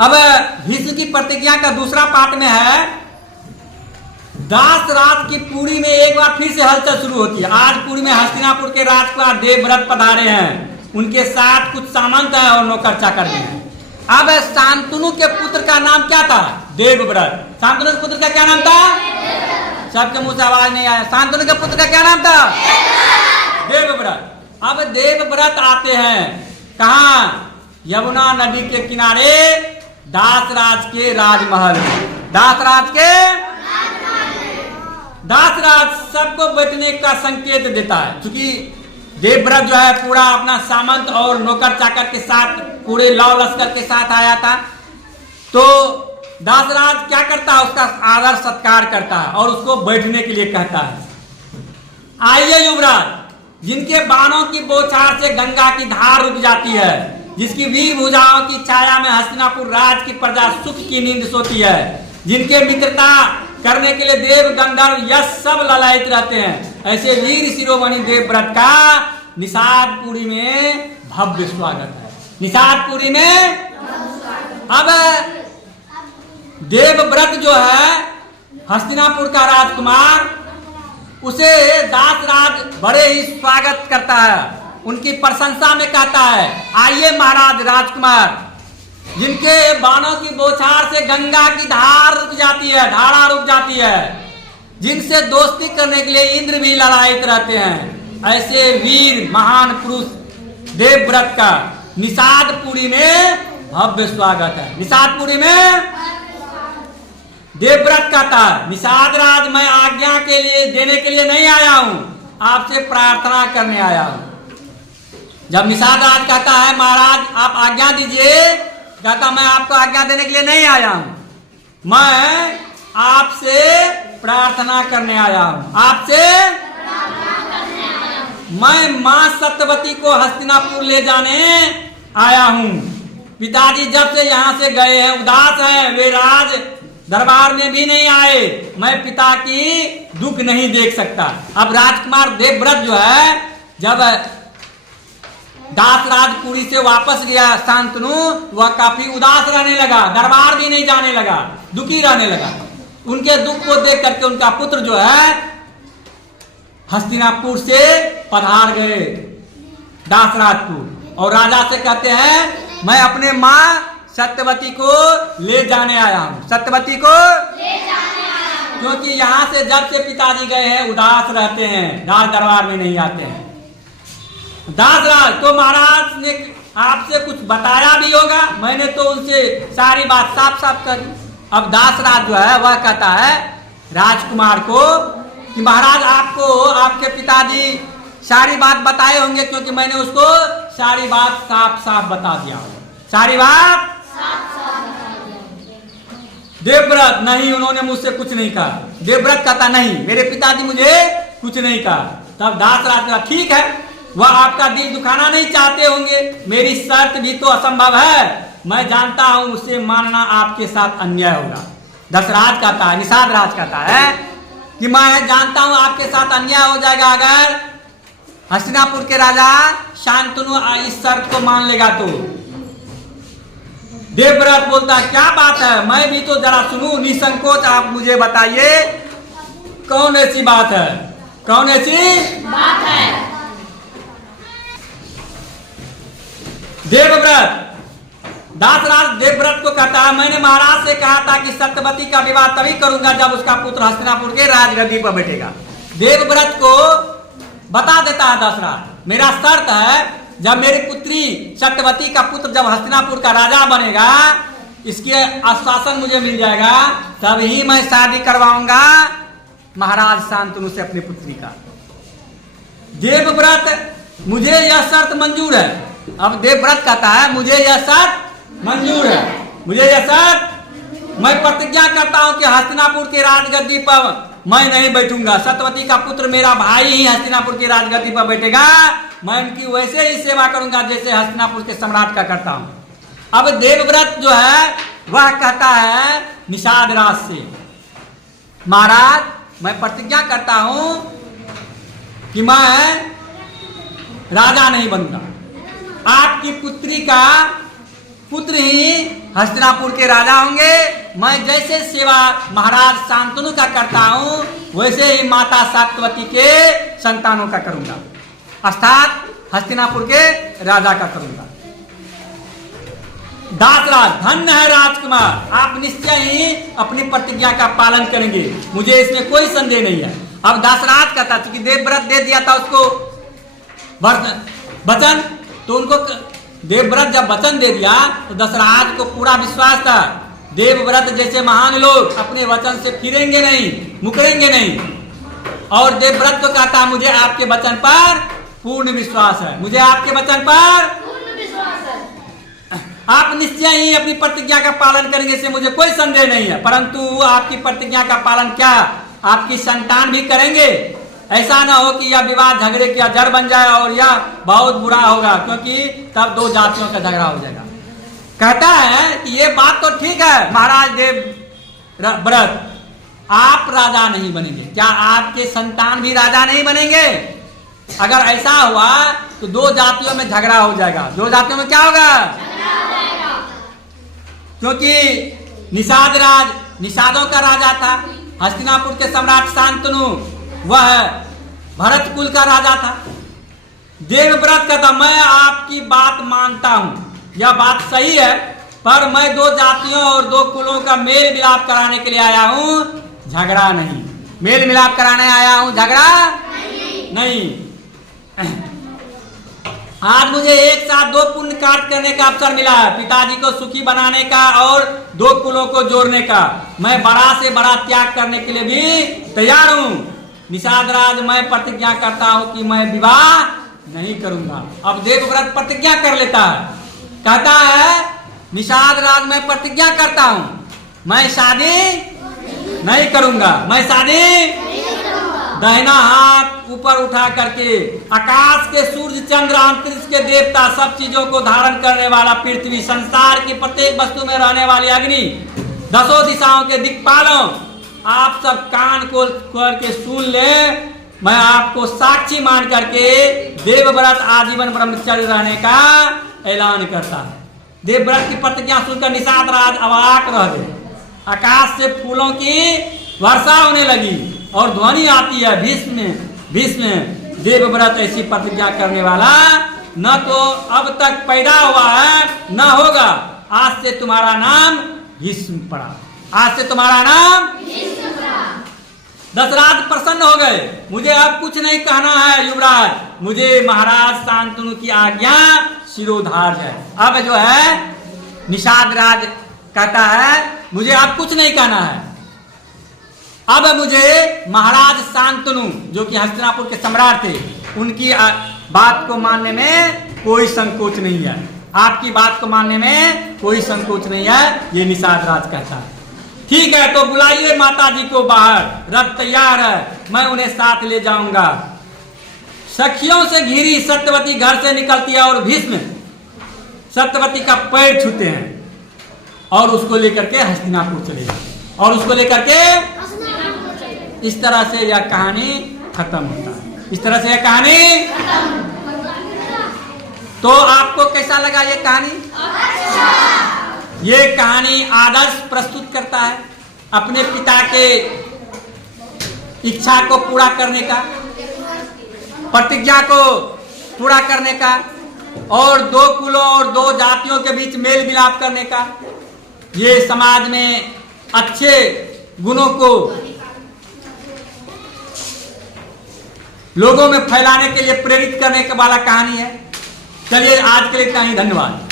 अब भीष्म की प्रतिज्ञा का दूसरा पार्ट में है, दास राज की पुरी में एक बार फिर से हलचल शुरू होती है। आज पुरी में हस्तिनापुर के राजकुमार देवव्रत पधारे हैं, उनके साथ कुछ सामंत है और नौकर चाकर भी हैं। अब शांतनु के पुत्र का नाम क्या था? देवव्रत। शांतनु के पुत्र का क्या नाम था? सबके मुंह से आवाज नहीं आया। शांतनु के पुत्र का क्या नाम था? देवव्रत। अब देवव्रत आते हैं कहाँ? यमुना नदी के किनारे दासराज के राजमहल। दासराज सबको बैठने का संकेत देता है, क्योंकि देवव्रत जो है पूरा अपना सामंत और नौकर चाकर के साथ, पूरे लौ लश्कर के साथ आया था। तो दासराज क्या करता है? उसका आदर सत्कार करता है और उसको बैठने के लिए कहता है। आइए युवराज, जिनके बाणों की बौछार से गंगा की धार रुक जाती है, जिसकी वीर भुजाओं की छाया में हस्तिनापुर राज की प्रजा सुख की नींद सोती है, जिनके मित्रता करने के लिए देव गंधर्व यश सब ललायित रहते हैं, ऐसे वीर शिरोमणि देवव्रत का निषादपुरी में भव्य स्वागत है। निषादपुरी में अब देवव्रत जो है हस्तिनापुर का राजकुमार, उसे दासराज बड़े ही स्वागत करता है, उनकी प्रशंसा में कहता है, आइए महाराज राजकुमार, जिनके बाणों की बौछार से गंगा की धारा रुक जाती है, जिनसे दोस्ती करने के लिए इंद्र भी ललायित रहते हैं, ऐसे वीर महान पुरुष देवव्रत का निषादपुरी में भव्य स्वागत है। निषादपुरी में देवव्रत कहता है, निषाद राज, मैं आज्ञा के लिए देने के लिए नहीं आया हूं, आपसे प्रार्थना करने आया हूं। जब निषाद राज कहता है, महाराज आप आज्ञा दीजिए, कहता मैं आपको आज्ञा देने के लिए नहीं आया हूं, मैं आपसे प्रार्थना करने आया हूं। मैं मां सत्यवती को हस्तिनापुर ले जाने आया हूं। पिताजी जब से यहाँ से गए हैं, उदास हैं, वे राज दरबार में भी नहीं आए, मैं पिता की दुख नहीं देख सकता। अब राजकुमार देवव्रत जो है, जब दासराजपुरी से वापस गया शांतनु, वह काफी उदास रहने लगा, दरबार भी नहीं जाने लगा, दुखी रहने लगा। उनके दुख को देख करके उनका पुत्र जो है हस्तिनापुर से पधार गए दासराजपुर, और राजा से कहते हैं, मैं अपने माँ सत्यवती को ले जाने आया हूँ। सत्यवती को ले जाने आया हूँ, क्योंकि यहाँ से जब से पिताजी गए हैं उदास रहते हैं, राज दरबार में नहीं आते हैं। दासराज, तो महाराज ने आपसे कुछ बताया भी होगा, मैंने तो उनसे सारी बात साफ साफ कर दी। अब दासराज जो है वह कहता है राजकुमार को कि महाराज आपको आपके पिताजी सारी बात बताए होंगे, क्योंकि मैंने उसको सारी बात साफ साफ बता दिया होगा। सारी बात देवव्रत, नहीं उन्होंने मुझसे कुछ नहीं कहा। देवव्रत कहता, नहीं मेरे पिताजी मुझे कुछ नहीं कहा। तब दासराज कहा, ठीक है, वह आपका दिल दुखाना नहीं चाहते होंगे, मेरी शर्त भी तो असंभव है, मैं जानता हूं उसे मानना आपके साथ अन्याय होगा। दशराज कहता है, निषाद राज कहता है कि मैं जानता हूं आपके साथ अन्याय हो जाएगा अगर हस्तिनापुर के राजा शांतनु इस शर्त को मान लेगा तो। देवव्रत बोलता है, क्या बात है, मैं भी तो जरा सुनूं, निसंकोच आप मुझे बताइए कौन ऐसी बात है, कौन ऐसी बात है। देवव्रत, दासराज देवव्रत को कहता है, मैंने महाराज से कहा था कि सत्यवती का विवाह तभी करूंगा जब उसका पुत्र हस्तिनापुर के राजगद्दी पर बैठेगा। देवव्रत को बता देता है दासराज, मेरा शर्त है, जब मेरी पुत्री सत्यवती का पुत्र जब हस्तिनापुर का राजा बनेगा, इसके आश्वासन मुझे मिल जाएगा, तभी मैं शादी करवाऊंगा महाराज शांतनु से अपनी पुत्री का। देवव्रत, मुझे यह शर्त मंजूर है। अब देवव्रत कहता है, मुझे यह शर्त मंजूर है, मुझे यह शर्त, मैं प्रतिज्ञा करता हूं कि हस्तिनापुर के राजगद्दी पर मैं नहीं बैठूंगा, सत्यवती का पुत्र मेरा भाई ही हस्तिनापुर की राजगद्दी पर बैठेगा, मैं उनकी वैसे ही सेवा करूंगा जैसे हस्तिनापुर के सम्राट का करता हूं। अब देवव्रत जो है वह कहता है निषाद राज से, महाराज मैं प्रतिज्ञा करता हूं कि मैं राजा नहीं बनूंगा, आपकी पुत्री का पुत्र ही हस्तिनापुर के राजा होंगे। मैं जैसे सेवा महाराज शांतनु का करता हूं वैसे ही माता सत्यवती के संतानों का करूंगा, अर्थात हस्तिनापुर के राजा का करूंगा। दासराज, धन्य है राजकुमार, आप निश्चय ही अपनी प्रतिज्ञा का पालन करेंगे, मुझे इसमें कोई संदेह नहीं है। अब दासराज कहता कि देवव्रत दे दिया था उसको वचन, तो उनको देवव्रत जब वचन दे दिया तो दशरथ को पूरा विश्वास था देवव्रत जैसे महान लोग अपने वचन से फिरेंगे नहीं, मुकरेंगे नहीं। और देवव्रत को कहता मुझे आपके वचन पर पूर्ण विश्वास है, मुझे आपके वचन पर पूर्ण विश्वास है, आप निश्चय ही अपनी प्रतिज्ञा का पालन करेंगे, इससे मुझे कोई संदेह नहीं है। परंतु आपकी प्रतिज्ञा का पालन क्या आपकी संतान भी करेंगे? ऐसा ना हो कि यह विवाद झगड़े का जड़ बन जाए और यह बहुत बुरा होगा, क्योंकि तब दो जातियों का झगड़ा हो जाएगा। कहता है कि ये बात तो ठीक है महाराज देवव्रत, आप राजा नहीं बनेंगे, क्या आपके संतान भी राजा नहीं बनेंगे? अगर ऐसा हुआ तो दो जातियों में झगड़ा हो जाएगा। दो जातियों में क्या होगा? क्योंकि निषाद राज निषादों का राजा था, हस्तिनापुर के सम्राट शांतनु वह भरत कुल का राजा था। देवव्रत कहता मैं आपकी बात मानता हूं, यह बात सही है, पर मैं दो जातियों और दो कुलों का मेल मिलाप कराने के लिए आया हूं, झगड़ा नहीं। मेल मिलाप कराने आया हूं, झगड़ा नहीं। आज मुझे एक साथ दो पुण्य कार्य करने का अवसर मिला है, पिताजी को सुखी बनाने का और दो कुलों को जोड़ने का। मैं बड़ा से बड़ा त्याग करने के लिए भी तैयार हूं। निषाद राज, मैं प्रतिज्ञा करता हूं कि मैं विवाह नहीं करूंगा। अब देवव्रत प्रतिज्ञा कर लेता है, कहता है निषाद राज मैं प्रतिज्ञा करता हूं मैं शादी नहीं करूंगा, मैं शादी। दाहिना हाथ ऊपर उठा करके आकाश के सूर्य चंद्र अंतरिक्ष के देवता सब चीजों को धारण करने वाला पृथ्वी संसार की प्रत्येक वस्तु में रहने वाली अग्नि दसों दिशाओं के दिक्पालों, आप सब कान खोल करके सुन ले। मैं आपको साक्षी मान करके देवव्रत आजीवन ब्रह्मचर्य रहने का ऐलान करता है। देवव्रत की प्रतिज्ञा सुनकर निषाद राज अवाक रह गए। आकाश से फूलों की वर्षा होने लगी और ध्वनि आती है भीष्म भीष्म, देवव्रत ऐसी प्रतिज्ञा करने वाला न तो अब तक पैदा हुआ है न होगा। आज से तुम्हारा नाम भीष्म पड़ा, आज से तुम्हारा नाम भीष्म पड़ा। दशरथ प्रसन्न हो गए, मुझे अब कुछ नहीं कहना है युवराज, मुझे महाराज शांतनु की आज्ञा शिरोधार्य है। अब जो है निषाद राज कहता है मुझे अब कुछ नहीं कहना है, अब मुझे महाराज शांतनु जो कि हस्तिनापुर के सम्राट थे उनकी बात को मानने में कोई संकोच नहीं है, आपकी बात को मानने में कोई संकोच नहीं है, ये निषाद राज कहता है। ठीक है तो बुलाइए माता जी को बाहर, रथ तैयार है, मैं उन्हें साथ ले जाऊंगा। सखियों से घिरी सत्यवती घर से निकलती है और भीष्म सत्यवती का पैर छूते हैं और उसको लेकर के हस्तिनापुर चले जाते और उसको लेकर के इस तरह से यह कहानी खत्म होता है। इस तरह से यह कहानी तो आपको कैसा लगा ये कहानी? ये कहानी आदर्श प्रस्तुत करता है अपने पिता के इच्छा को पूरा करने का, प्रतिज्ञा को पूरा करने का और दो कुलों और दो जातियों के बीच मेल मिलाप करने का। ये समाज में अच्छे गुणों को लोगों में फैलाने के लिए प्रेरित करने वाला कहानी है। चलिए आज के लिए इतना ही, धन्यवाद।